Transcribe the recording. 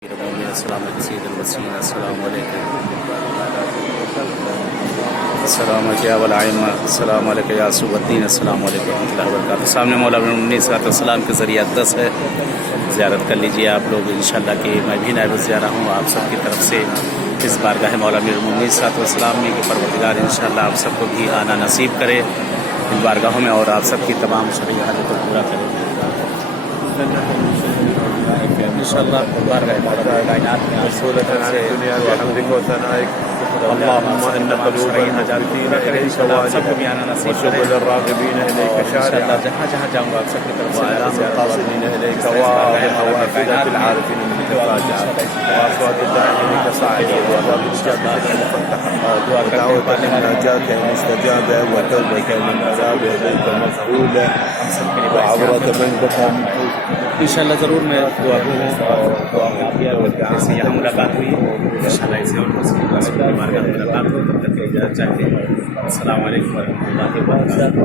अस्सलाम वालेकुम यासुबद्दीन अस्सलाम वालेकुम रहमतुल्लाहि व बरकातहू। सामने मौलाना सलाम के ज़रिए अक़दस है, ज़ियारत कर लीजिए आप लोग इंशाअल्लाह कि मैं भी नायब ज़ियारा हूँ आप सबकी तरफ से इस बारगाह मौलाना सलाम में कि परवरदिगार इंशाअल्लाह आप सबको भी आना नसीब करे इन बारगाहों में और आप सबकी तमाम शरई हाजत को पूरा करे इंशाअल्लाह। बारगाह कायनात में اللهم إن قلوب المحبين إليك واجبة وسبل الراغبين إليك شارعة وأعلام القاصدين إليك واضحة وأفئدة العارفين منك فاجعة وأصوات الداعين إليك صاعدة وأبواب الإجابة مفتحة ودعوة النجاة مستجابة وتوبة من أناب إليك مفعولة وعبرة من بكى इंशाअल्लाह ज़रूर मैं दुआ करूँ जैसे यहाँ मुलाकात हुई इंशाअल्लाह इसे और मुलाकात हो तब तक इजाज़त चाहते हैं। अस्सलाम वालेकुम व रहमतुल्लाहि व बरकातहू।